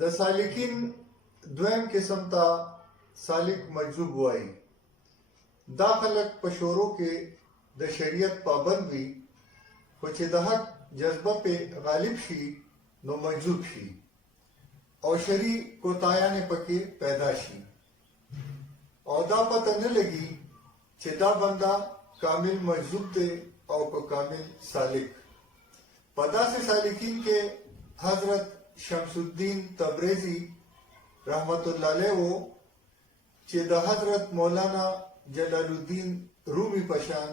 د سالکین دویم قسم ته سالک مجذوب وایي. دا خلک په شورو کې د شریعت پابند وي، خو چې د حق جذبه پې غالب شي نو مجذوب شي او شرعي کوتاهیانې پکې پیدا شي او دا پته نه لګي چې دا بنده کامل مجذوب دی او که کامل سالک. په داسې سالکین کې حضرت شمس الدین تبریزی رحمت الله علیه و چې د حضرت مولانا جلال الدین رومی پشان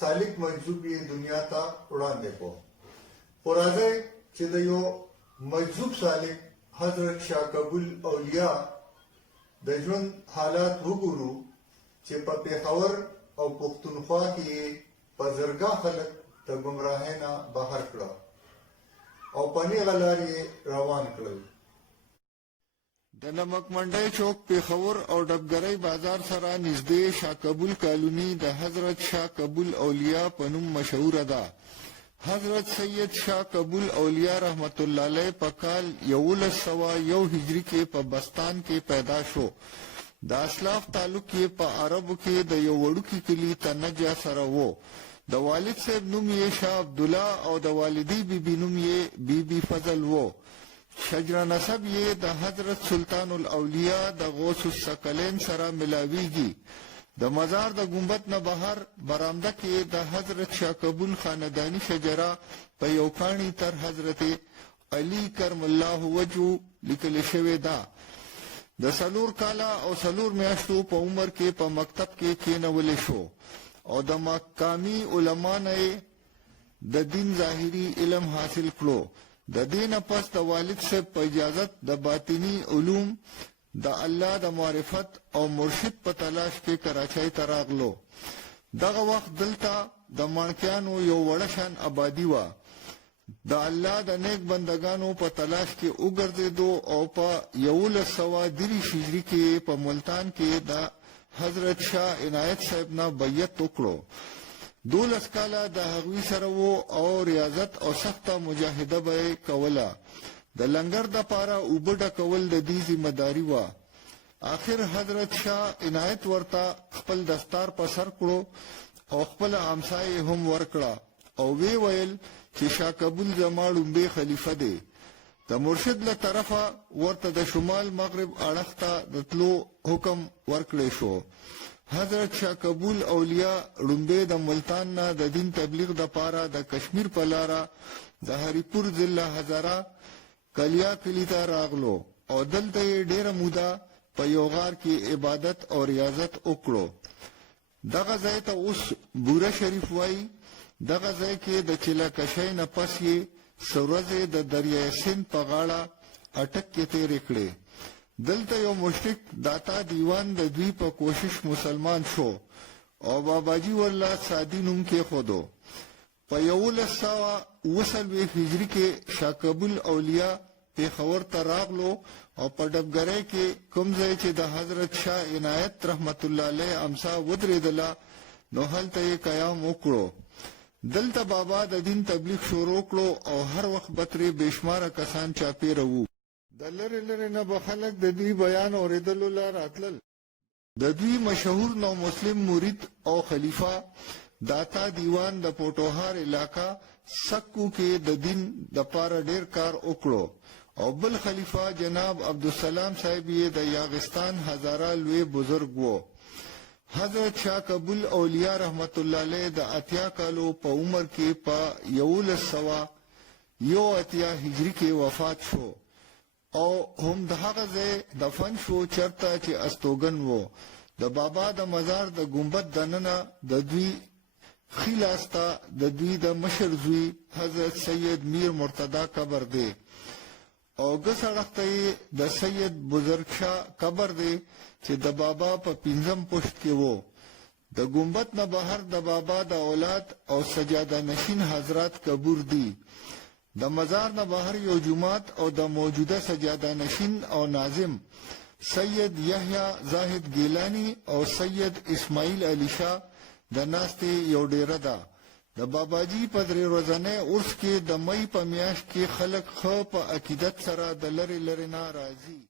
سالک مجذوب یې دنیا ته وړاندې کو. خو راځئ چې د یو مجذوب سالک حضرت شاه کبول اولیاء د ژوند حالات وګورو چې په پېښور او پښتونخوا کې په زرګا خلک د ګمراهۍ نه بهر کړه او په نیغه لار یې روان کړل. د نمک منډی چوک پېښور او ډبګرۍ بازار سره نږدې شاه کبول کالوني د حضرت شاه کبول اولیاء په نوم مشهوره ده. حضرت سید شاه کبول اولیاء رحمت الله علیه په کال 1101 هجری کې په بستان کې پیدا شو. د اسلاف تعلق یې په عربو کې د یو وړوکي کلي تنجا سره و. د والد صاحب نوم یې شاه عبدالله او د والدی بیبي نوم یې بیبي فضل و. شجره نسب یې د حضرت سلطان الاولیاء د غوث الثقلین سره ملاویږي. د مزار د ګنبد نه بهر برآمده کې د حضرت شاه کبول خاندانی شجره په یو کاڼي تر حضرت علی کرم الله وجهه لیکل شوې ده. د 4 کاله او 4 میاشتو په عمر کې په مکتب کې کېنولی شو او د مقامي علما نه د دین ظاهري علم حاصل کړو. د دې نه پس د والد صاحب په اجازت د باطني علوم د الله د معرفت او مرشد په تلاش کې کراچۍ ته راغلو. دغه وخت دلته د مانکیانو یو وړه شان آبادي وه. د الله د نیک بندگانو په تلاش کې وګرځېدو او په 1130 هجري کې په ملتان کې د حضرت شاه عنایت صاحب نه بیعت وکړو. 12 کاله د هغوی سره و او ریاضت او سخته مجاهده به یې کوله. د لنګر دپاره اوبه ډکول د دې ذمهداري وه. آخر حضرت شاه عنایت ورته خپل دستار په سر کړو او خپله همسایه هم ورکړه او وی ویل چې شاه کبول زما لومبی خلیفه دی. د مرشد له طرفه ورته د شمال مغرب اړخ ته د تلو حکم ورکړی شو. حضرت شاه کبول اولیاء لومبی د ملتان نه د دین تبلیغ دپاره د کشمیر په لاره د هریپور ضلع هزاره کلیا کلي ته راغلو او دلته یې ډېره موده په یو غار کې عبادت او ریاضت وکړو. دغه ځای ته اوس بوره شریف وایي. دغه ځای کې د چیلاکشۍ نه پس یې څه ورځې د دریای سیند په غاړه اټک کې تېرې کړې. دلته یو مشرک داتا دیوان د دوی په کوشش مسلمان شو او باباجي ورله سادي نوم کېښودو. په 1129 هجري کې شاه کبول اولیاء پېښور ته راغلو او په ډبګرۍ کې کوم ځای چې د حضرت شاه عنایت رحمت الله علیه امسا ودرېدله نو هلته یې قیام وکړو. دلته بابا د دین تبلیغ شروع کړو او هر وخت به ترې بېشماره کسان چاپېره وو. د لرې لرې نه به خلک د دوی بیان اورېدلو له راتلل. د دوی مشهور نو مسلم مرید او خلیفه داتا دیوان د پوټوهار علاقه سکو کې د دین دپاره ډېر کار وکړو او بل خلیفه جناب عبدالسلام صاحب یې د یاغستان هزاره لوی بزرګ و. حضرت شاه کبول اولیاء رحمت الله علیه د 80 کالو په عمر کې په 1181 هجري کې وفات شو او هم د هغه ځای دفن شو چېرته چې استوګن و. د بابا د مزار د ګنبد دننه د دوی ښي لاس ته د دوی د مشر زوی حضرت سید میر مرتضی قبر دی او ګس اړخ ته یې د سید بزرګ شاه قبر دی چې د بابا په 5م پشت کې و. د ګنبد نه بهر د بابا د اولاد او سجاده نشین حضرات قبور دي. د مزار نه بهر یو جومات او د موجوده سجاده نشین او ناظم سید یحیی زاهد گیلانی او سید اسماعیل علی شاه د ناستې یو ډیره ده. د باباجي په درې ورځنۍ عرس کې د مۍ په میاشت کې خلک ښه په عقیدت سره د لرې لرې نه راځي.